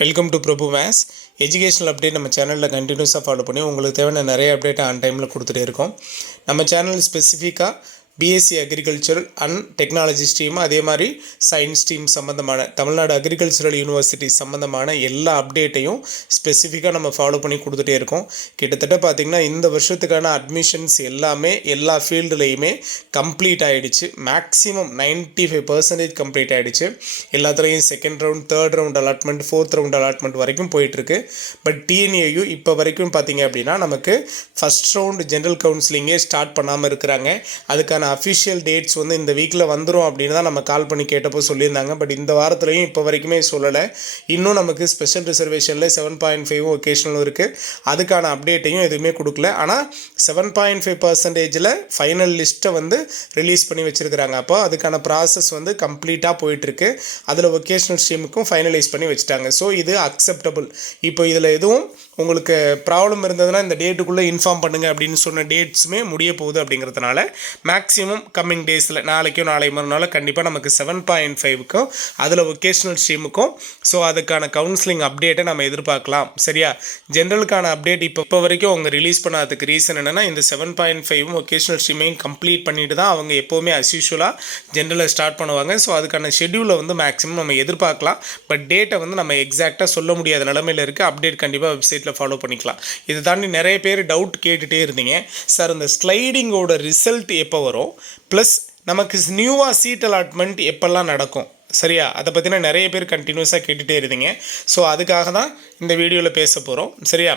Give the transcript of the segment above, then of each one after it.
Welcome to Prabhu maths educational update நம்ம சேனலில் கண்டினியூஸாக ஃபாலோ பண்ணி உங்களுக்கு தேவையான நிறைய அப்டேட் ஆன் டைமில் கொடுத்துட்டே இருக்கோம். நம்ம சேனல் ஸ்பெசிஃபிக்காக BSc agricultural and technology stream, அதே மாதிரி சயின்ஸ் ஸ்ட்ரீம் சம்மந்தமான தமிழ்நாடு அக்ரிகல்ச்சரல் யூனிவர்சிட்டி சம்மந்தமான எல்லா அப்டேட்டையும் ஸ்பெசிஃபிக்காக நம்ம ஃபாலோ பண்ணி கொடுத்துட்டே இருக்கோம். கிட்டத்தட்ட பார்த்திங்கன்னா இந்த வருஷத்துக்கான அட்மிஷன்ஸ் எல்லாமே எல்லா ஃபீல்டுலேயுமே கம்ப்ளீட் ஆகிடுச்சு. மேக்ஸிமம் 95% கம்ப்ளீட் ஆகிடுச்சு. எல்லாத்துலேயும் second round, third round allotment, fourth round allotment வரைக்கும் போயிட்டுருக்கு. பட் TNAU இப்போ வரைக்கும் பார்த்திங்க அப்படின்னா நமக்கு ஃபஸ்ட் ரவுண்ட் ஜென்ரல் கவுன்சிலிங்கே ஸ்டார்ட் பண்ணாமல் இருக்கிறாங்க. அதுக்கான அஃபிஷியல் டேட்ஸ் வந்து இந்த வீக்கில் வந்துடும் அப்படின்னு தான் நம்ம கால் பண்ணி கேட்டப்போ சொல்லியிருந்தாங்க. பட் இந்த வாரத்துலையும் இப்போ வரைக்குமே சொல்லலை. இன்னும் நமக்கு ஸ்பெஷல் ரிசர்வேஷனில் 7.5 ஒகேஷனலும் இருக்குது. அதுக்கான அப்டேட்டையும் எதுவுமே கொடுக்கல. ஆனால் 7.5% ஃபைனல் லிஸ்ட்டை வந்து ரிலீஸ் பண்ணி வச்சுருக்கிறாங்க. அப்போ அதுக்கான ப்ராசஸ் வந்து கம்ப்ளீட்டாக போயிட்டுருக்கு. அதில் ஒகேஷனல் ஸ்ட்ரீமுக்கும் ஃபைனலைஸ் பண்ணி வச்சுட்டாங்க. ஸோ இது அக்செப்டபுள். இப்போ இதில் எதுவும் உங்களுக்கு ப்ராப்ளம் இருந்ததுன்னா இந்த டேட்டுக்குள்ளே இன்ஃபார்ம் பண்ணுங்கள் அப்படின்னு சொன்ன டேட்ஸுமே முடிய போகுது. அப்படிங்கிறதுனால மேக்ஸிமம் கம்மிங் டேஸில் நாளைக்கும் நாளை மறுநாள் கண்டிப்பாக நமக்கு 7.5க்கும் அதில் ஒகேஷனல் ஸ்ட்ரீமுக்கும் ஸோ அதுக்கான கவுன்சிலிங் அப்டேட்டை நம்ம எதிர்பார்க்கலாம். சரியா? ஜென்ரலுக்கான அப்டேட் இப்போ வரைக்கும் அவங்க ரிலீஸ் பண்ணாததுக்கு ரீசன் என்னென்னா இந்த 7.5 ஒகேஷனல் ஸ்ட்ரீமையும் கம்ப்ளீட் பண்ணிட்டு தான் அவங்க எப்போவுமே அஸ்யூஷுவலாக ஜென்ரலை ஸ்டார்ட் பண்ணுவாங்க. ஸோ அதுக்கான ஷெட்யூலை வந்து மேக்ஸிமம் நம்ம எதிர்பார்க்கலாம். பட் டேட்டை வந்து நம்ம எக்ஸாக்டாக சொல்ல முடியாத நிலமையில் இருக்குது. அப்டேட் கண்டிப்பாக வெப்சைட்டில் ஃபாலோ பண்ணிக்கலாம். இதை தாண்டி நிறைய பேர் டவுட் கேட்டுகிட்டே இருந்தீங்க. சார் இந்த ஸ்லைடிங்கோட ரிசல்ட் எப்போ வரும், ப்ளஸ் நமக்கு நியூவாக சீட் அலாட்மெண்ட் எப்போல்லாம் நடக்கும், சரியா? அதை பற்றின நிறைய பேர் கண்டினியூஸாக கேட்டுகிட்டே இருந்தீங்க. ஸோ அதுக்காக தான் இந்த வீடியோவில் பேச போகிறோம். சரியா?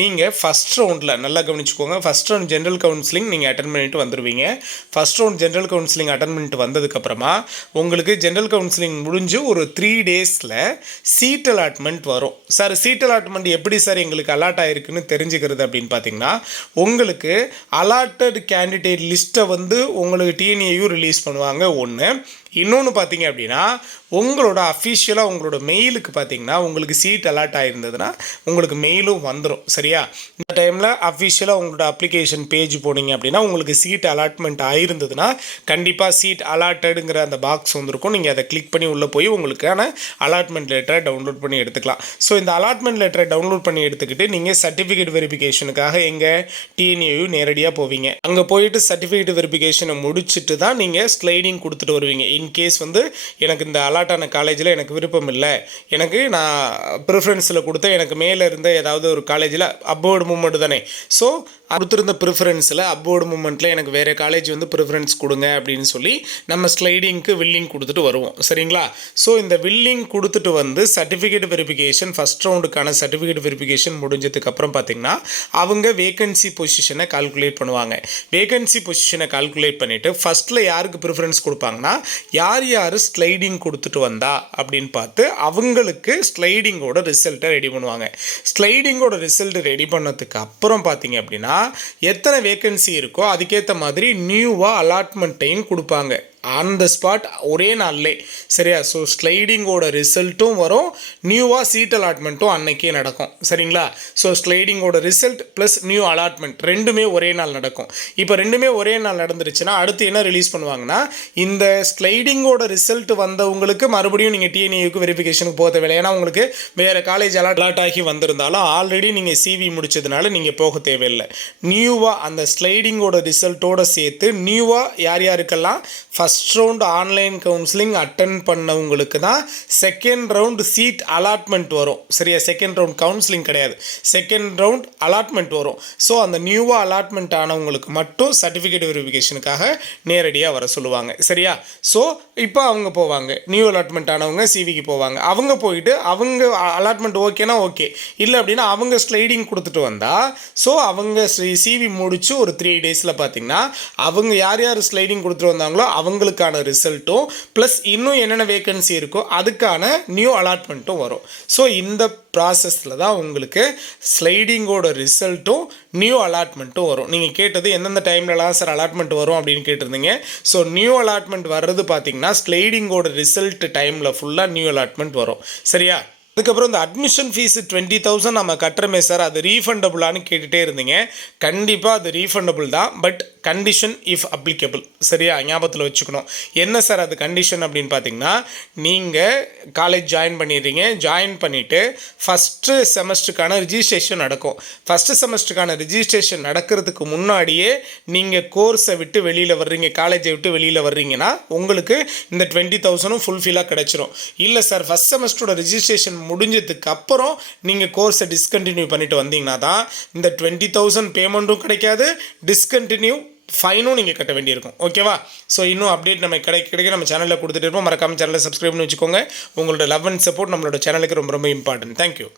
நீங்கள் ஃபஸ்ட் ரவுண்டில் நல்லா கவனிச்சுக்கோங்க. ஃபஸ்ட் ரவுண்ட் ஜென்ரல் கவுன்சிலிங் நீங்கள் அட்டன் பண்ணிட்டு வந்துடுவீங்க. First round general counselling attend பண்ணிட்டு வந்ததுக்கப்புறமா உங்களுக்கு ஜென்ரல் கவுன்சிலிங் முடிஞ்சு ஒரு 3 டேஸில் சீட் அலாட்மெண்ட் வரும். சார் சீட் அலாட்மெண்ட் எப்படி சார் எங்களுக்கு அலாட் ஆகிருக்குன்னு தெரிஞ்சுக்கிறது அப்படின்னு பார்த்தீங்கன்னா, உங்களுக்கு அலாட்டட் கேண்டிடேட் லிஸ்ட்டை வந்து உங்களுக்கு TNAU ரிலீஸ் பண்ணுவாங்க. ஒன்று. இன்னொன்று பார்த்தீங்க அப்படின்னா, உங்களோட அஃபிஷியலாக உங்களோட மெயிலுக்கு பார்த்தீங்கன்னா உங்களுக்கு சீட் அலாட் ஆகிருந்ததுன்னா உங்களுக்கு மெயிலும் வந்துடும். சரியா? இந்த டைமில் அஃபிஷியலாக உங்களோட அப்ளிகேஷன் பேஜ் போனீங்க அப்படின்னா உங்களுக்கு சீட் அலாட்மெண்ட் ஆகிருந்ததுன்னா கண்டிப்பாக சீட் அலாட்டடுங்கிற அந்த பாக்ஸ் வந்துருக்கும். நீங்கள் அதை கிளிக் பண்ணி உள்ளே போய் உங்களுக்கான அலாட்மெண்ட் லெட்டரை டவுன்லோட் பண்ணி எடுத்துக்கலாம். ஸோ இந்த அலாட்மெண்ட் லெட்டரை டவுன்லோட் பண்ணி எடுத்துக்கிட்டு நீங்கள் சர்டிஃபிகேட் வெரிஃபிகேஷனுக்காக எங்கள் TNAU நேரடியாக போவீங்க. அங்கே போயிட்டு சர்டிஃபிகேட் வெரிஃபிகேஷனை முடிச்சுட்டு தான் நீங்கள் ஸ்லைடிங் கொடுத்துட்டு வருவீங்க. இன்கேஸ் வந்து எனக்கு இந்த அலாட்டான காலேஜில் எனக்கு விருப்பம் இல்லை, எனக்கு நான் ப்ரிஃபரன்ஸில் கொடுத்த எனக்கு மேலே இருந்த ஏதாவது ஒரு காலேஜில் அப்வர்டு மூமெண்ட் தானே, ஸோ கொடுத்துருந்த ப்ரிஃபரன்ஸில் அப்வர்டு மூமெண்ட்டில் எனக்கு வேறு காலேஜ் வந்து ப்ரிஃபரன்ஸ் கொடுங்க அப்படின்னு சொல்லி நம்ம ஸ்லைடிங்க்கு வில்லிங் கொடுத்துட்டு வருவோம். சரிங்களா? ஸோ இந்த வில்லிங் கொடுத்துட்டு வந்து சர்டிஃபிகேட் வெரிஃபிகேஷன் ஃபஸ்ட் ரவுண்டுக்கான சர்டிஃபிகேட் வெரிஃபிகேஷன் முடிஞ்சதுக்கப்புறம் பார்த்திங்கன்னா அவங்க வேகன்சி பொசிஷனை கால்குலேட் பண்ணுவாங்க. வேகன்சி பொசிஷனை கால்குலேட் பண்ணிவிட்டு ஃபஸ்ட்டில் யாருக்கு ப்ரிஃபரன்ஸ் கொடுப்பாங்கன்னா, யார் யார் ஸ்லைடிங் கொடுத்துட்டு வந்தா அப்படின்னு பார்த்து அவங்களுக்கு ஸ்லைடிங்கோட ரிசல்ட்டை ரெடி பண்ணுவாங்க. ஸ்லைடிங்கோட ரிசல்ட் ரெடி பண்ணதுக்கு அப்புறம் பார்த்தீங்க அப்படின்னா எத்தனை வேகன்சி இருக்கோ அதுக்கேற்ற மாதிரி நியூவாக அலாட்மெண்ட்டையும் கொடுப்பாங்க ஆன் த ஸ்பாட் ஒரே நாள்லே. சரியா? ஸோ ஸ்லைடிங்கோட ரிசல்ட்டும் வரும், நியூவாக சீட் அலாட்மெண்ட்டும் அன்னைக்கே நடக்கும். சரிங்களா? ஸோ ஸ்லைடிங்கோட ரிசல்ட் ப்ளஸ் நியூ அலாட்மெண்ட் ரெண்டுமே ஒரே நாள் நடக்கும். இப்போ ரெண்டுமே ஒரே நாள் நடந்துருச்சுன்னா அடுத்து என்ன ரிலீஸ் பண்ணுவாங்கன்னா, இந்த ஸ்லைடிங்கோட ரிசல்ட் வந்தவங்களுக்கு மறுபடியும் நீங்கள் TNAUக்கு வெரிஃபிகேஷனுக்கு போக தேவையில்லை. ஏன்னா உங்களுக்கு வேறு காலேஜ் அலாட் ஆகி வந்திருந்தாலும் ஆல்ரெடி நீங்கள் CV முடிச்சதுனால நீங்கள் போக தேவையில்லை. நியூவாக அந்த ஸ்லைடிங்கோட ரிசல்ட்டோடு சேர்த்து நியூவாக யார் யாருக்கெல்லாம் first round online counselling attend பண்ணவங்களுக்கு தான் செகண்ட் ரவுண்ட் சீட் அலாட்மெண்ட் வரும். சரியா? செகண்ட் ரவுண்ட் கவுன்சிலிங் கிடையாது, செகண்ட் ரவுண்ட் அலாட்மெண்ட் வரும். ஸோ அந்த நியூவாக அலாட்மெண்ட் ஆனவங்களுக்கு மட்டும் சர்டிஃபிகேட் வெரிஃபிகேஷனுக்காக நேரடியாக வர சொல்லுவாங்க. சரியா? ஸோ இப்போ அவங்க போவாங்க, நியூ அலாட்மெண்ட் ஆனவங்க CVக்கு போவாங்க. அவங்க போயிட்டு அவங்க அலாட்மெண்ட் ஓகேனா ஓகே, இல்லை அப்படின்னா அவங்க ஸ்லைடிங் கொடுத்துட்டு வந்தால் ஸோ அவங்க CV முடிச்சு ஒரு 3 டேஸில் பார்த்திங்கன்னா அவங்க யார் யார் ஸ்லைடிங் கொடுத்துட்டு வந்தாங்களோ அவங்களுக்கான ரிசல்ட்டும் ப்ளஸ் இன்னும் என்னென்ன வேகன்சி இருக்கோ அதுக்கான நியூ அலாட்மெண்ட்டும் வரும். ஸோ இந்த ப்ராசஸில் தான் உங்களுக்கு ஸ்லைடிங்கோட ரிசல்ட்டும் நியூ அலாட்மெண்ட்டும் வரும். நீங்கள் கேட்டது எந்தெந்த டைம்லலாம் சார் அலாட்மெண்ட் வரும் அப்படின்னு கேட்டிருந்தீங்க. ஸோ நியூ அலாட்மெண்ட் வர்றது பார்த்திங்கன்னா ஸ்லைடிங்கோட ரிசல்ட் டைமில் ஃபுல்லாக நியூ அலாட்மெண்ட் வரும். சரியா? அதுக்கப்புறம் இந்த அட்மிஷன் ஃபீஸு 20,000 நம்ம கட்டுறமே சார், அது ரீஃபண்டபுளானு கேட்டுகிட்டே இருந்தீங்க. கண்டிப்பாக அது ரீஃபண்டபுள் தான். But condition if applicable. சரியா, ஞாபகத்தில் வச்சுக்கணும். என்ன சார் அது கண்டிஷன் அப்படின்னு பார்த்தீங்கன்னா, நீங்கள் காலேஜ் ஜாயின் பண்ணிடுறீங்க. ஜாயின் பண்ணிவிட்டு ஃபஸ்ட்டு செமஸ்டருக்கான ரிஜிஸ்ட்ரேஷன் நடக்கும். ஃபஸ்ட்டு செமஸ்டருக்கான ரிஜிஸ்ட்ரேஷன் நடக்கிறதுக்கு முன்னாடியே நீங்கள் கோர்ஸை விட்டு வெளியில் வர்றீங்க, காலேஜை விட்டு வெளியில் வர்றீங்கன்னா உங்களுக்கு இந்த 20,000 ஃபுல்ஃபில்லாக கிடச்சிரும். இல்லை சார், ஃபஸ்ட் செமஸ்டரோட ரிஜிஸ்ட்ரேஷன் முடிஞ்சதுக்கு அப்புறம் நீங்கள் கோர்ஸை டிஸ்கண்டினியூ பண்ணிட்டு வந்தீங்கன்னா தான் இந்த 20,000 பேமெண்ட்டும் கிடைக்காது, டிஸ்கண்டினியூ ஃபைனும் நீங்கள் கட்ட வேண்டியிருக்கும். ஓகேவா? ஸோ இன்னும் அப்டேட் நம்ம கிடைக்க நம்ம சேனலில் கொடுத்துட்டு இருப்போம். மறக்காமல் சேனலை சப்ஸ்கிரைப் பண்ணி வச்சுக்கோங்க. உங்களோட லவ் அண்ட் சப்போர்ட் நம்மளோட சேனலுக்கு ரொம்ப ரொம்ப இம்பார்ட்டன்ட். தேங்க்யூ.